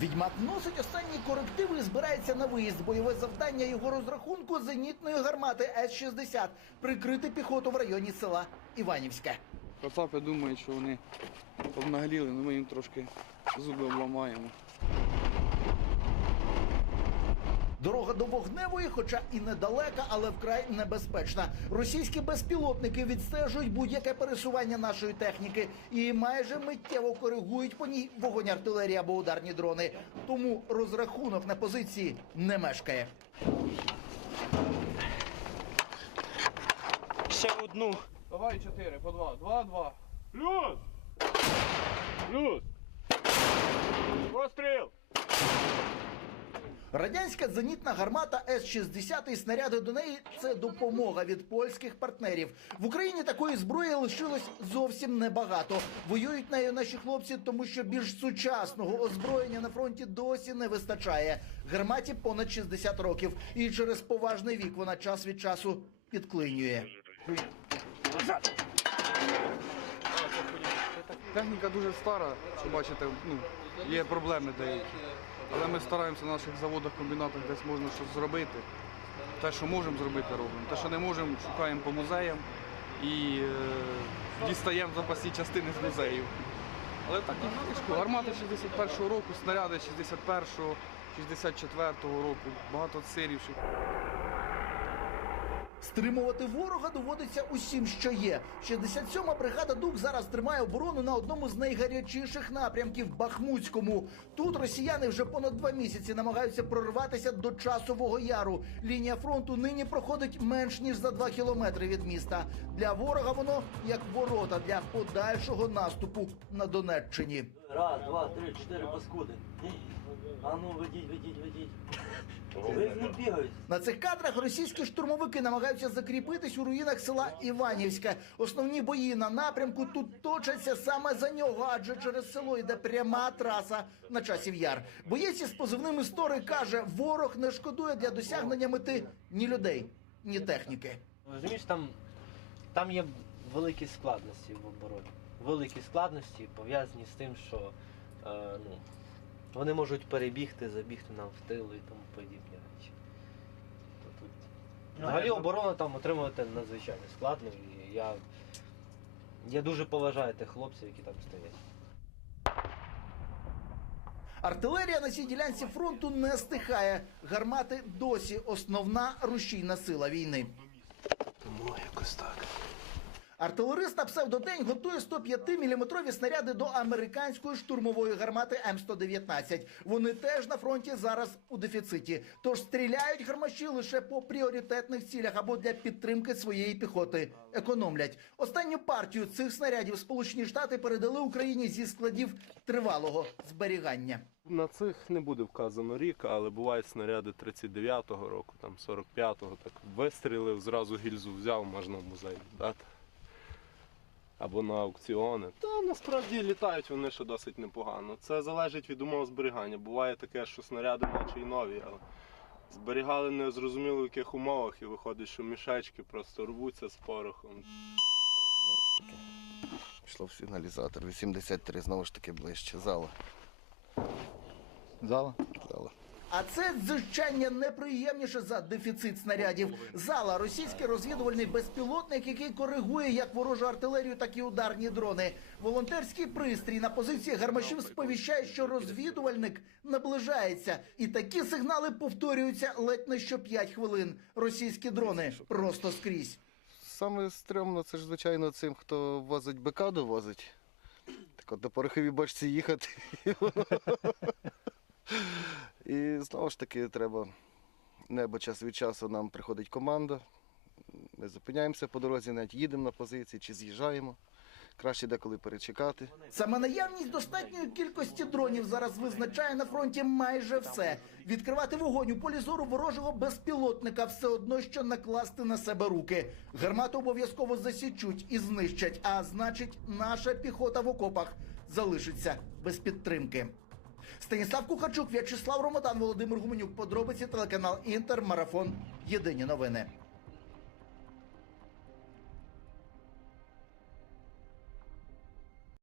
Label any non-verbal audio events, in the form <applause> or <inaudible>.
Відьмак носить останні корективи і збирається на виїзд. Бойове завдання його розрахунку зенітної гармати С-60 прикрити піхоту в районі села Іванівське. Кацапи думають, що вони обнагліли, але ми їм трошки зуби обламаємо. Дорога до вогневої, хоча і недалека, але вкрай небезпечна. Російські безпілотники відстежують будь-яке пересування нашої техніки і майже миттєво коригують по ній вогонь артилерії або ударні дрони. Тому розрахунок на позиції не мешкає. Ще одну. Давай чотири по два. Два-два. Плюс! Плюс! Постріл! Радянська зенітна гармата С-60 і снаряди до неї це допомога від польських партнерів. В Україні такої зброї лишилось зовсім небагато. Воюють нею наші хлопці, тому що більш сучасного озброєння на фронті досі не вистачає. Гарматі понад 60 років, і через поважний вік вона час від часу підклинює. Техніка дуже стара, бачите, ну, є проблеми деякі. Але ми стараємося на наших заводах, комбінатах десь можна щось зробити. Те, що можемо зробити, робимо. Те, що не можемо, шукаємо по музеям і е, дістаємо запасні частини з музеїв. Але так і фішку. Гармати 61-го року, снаряди 61-го, 64-го року, багато цирів. Стримувати ворога доводиться усім, що є. 67-ма бригада Дуб зараз тримає оборону на одному з найгарячіших напрямків Бахмутському. Тут росіяни вже понад два місяці намагаються прорватися до часового яру. Лінія фронту нині проходить менш ніж за два кілометри від міста. Для ворога воно як ворота для подальшого наступу на Донеччині. Раз, два, три, чотири паскуди. А ну, ведіть, ведіть, ведіть. Ви не бігають. На цих кадрах російські штурмовики намагаються закріпитись у руїнах села Іванівське. Основні бої на напрямку тут точаться саме за нього, адже через село йде пряма траса на часів яр. Боєць із позивним істори каже: ворог не шкодує для досягнення мети ні людей, ні техніки. Розумієш, там, там є великі складності в обороні. Великі складності пов'язані з тим, що е, ну, вони можуть перебігти, забігти нам в тил і тому подібні речі. То тут... Взагалі оборона там отримувати надзвичайно складно. І я, я дуже поважаю тих хлопців, які там стоять. Артилерія на цій ділянці фронту не стихає. Гармати досі основна рушійна сила війни. Тому якось так. Артилерист на псевдодень готує 105-мм снаряди до американської штурмової гармати М119. Вони теж на фронті зараз у дефіциті. Тож стріляють гармаші лише по пріоритетних цілях або для підтримки своєї піхоти. Економлять. Останню партію цих снарядів Сполучені Штати передали Україні зі складів тривалого зберігання. На цих не буде вказано рік, але бувають снаряди 39-го року, там 45-го, так вистрілив, зразу гільзу взяв, можна в музей віддати. Або на аукціони. Та насправді літають вони ще досить непогано. Це залежить від умов зберігання. Буває таке, що снаряди наче й нові, але зберігали не зрозуміло в яких умовах і виходить, що мішечки просто рвуться з порохом. Пішло в сигналізатор. 83, знову ж таки ближче. Зала. Зала? Зала. А це дзижчання неприємніше за дефіцит снарядів. Зала російський розвідувальний безпілотник, який коригує як ворожу артилерію, так і ударні дрони. Волонтерський пристрій на позиції гармашів сповіщає, що розвідувальник наближається, і такі сигнали повторюються ледь не що 5 хвилин. Російські дрони просто скрізь. Саме стрьомно, це ж звичайно цим, хто возить БК довозить. Так от на пороховій бочці їхати. <laughs> І знову ж таки треба небо час від часу нам приходить команда. Ми зупиняємося по дорозі, навіть їдемо на позиції чи з'їжджаємо. Краще деколи перечекати. Саме наявність достатньої кількості дронів зараз визначає на фронті майже все. Відкривати вогонь у полі зору ворожого безпілотника все одно, що накласти на себе руки. Гармату обов'язково засічуть і знищать. А значить, наша піхота в окопах залишиться без підтримки. Станіслав Кухарчук, В'ячеслав Ромотан, Володимир Гуменюк. Подробиці телеканал Інтер. Марафон. Єдині новини.